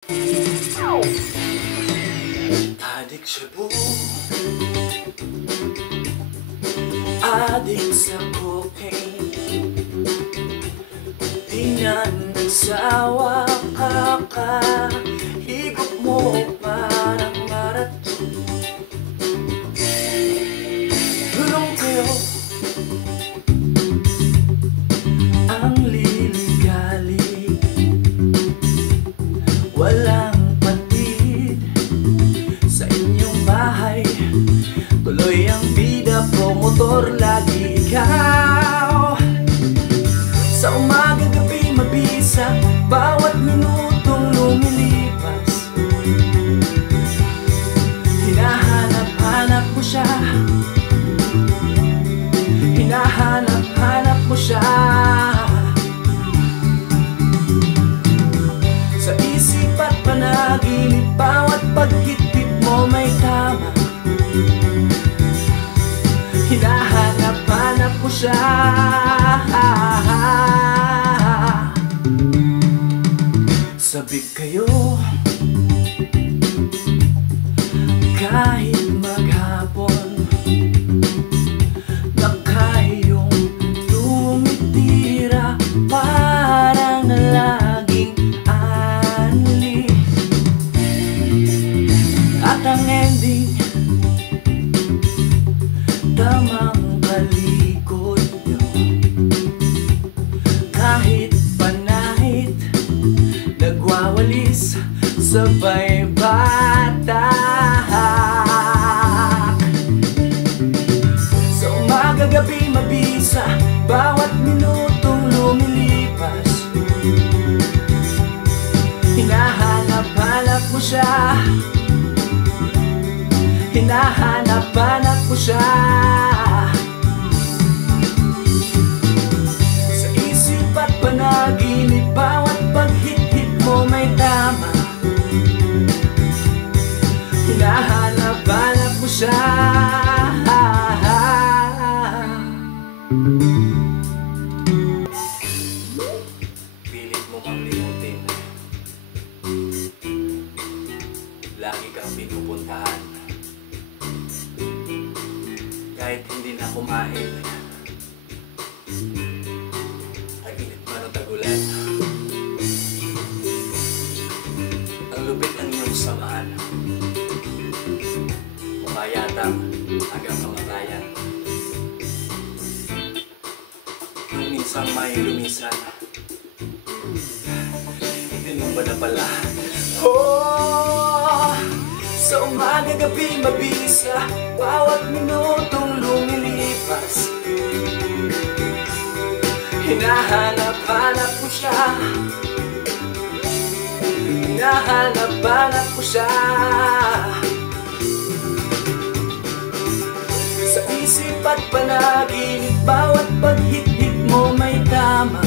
Adik sa buo, adik sa cocaine, di na nagsawa, kakahigop mo parang marathon. Gulong kayo ang liligali, walang tuloy ang bida, promotor, lagi ikaw. Sa umaga, gabi, mabisa, bawat minutong lumilipas. Hinahanap-hanap mo siya, hinahanap-hanap mo siya. Sa isip at panaginip, bawat pagkitip mo may tama. Hinahanap-hanap ko siya. Sabik kayo kahit maghapon, na kayong tumitira parang laging anli. At ang ending, tamang kalikod nyo. Kahit panahit, nagwawalis, sabay batak. Sa umaga, gabi, mabisa, bawat minutong lumilipas. Hinahanap-hanap mo siya, hinahanap-hanap ko siya. Sa isip at panaginip, bawat paghit-hit mo may tama. Hinahanap-hanap ko siya. Pilit mo kang limutin, lagi kang pinupuntahan. Kahit hindi na kumain, tag-init man o tagulan, ang lupit ng iyong samahan, mukha yatang hanggang kamatayan. Nung minsan may lumisan, hindi mo ba na pala? Oh, sa umaga, gabi, mabisa, bawat minutong lumilipas. Hinahanap-hanap ko siya, hinahanap-hanap ko siya. Sa isip at panaginip, bawat paghit-hit mo may tama.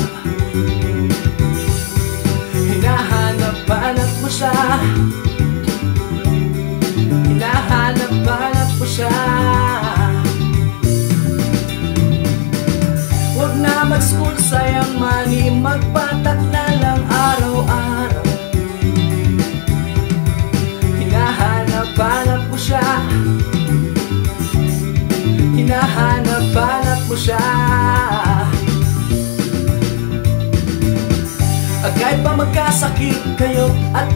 Hinahanap-hanap mo siya, hinahanap-hanap ko siya. Huwag na mag-school, sayang money, magpatak na lang araw-araw. Hinahanap-hanap mo siya, hinahanap-hanap mo siya. At kahit pa magkasakit kayo at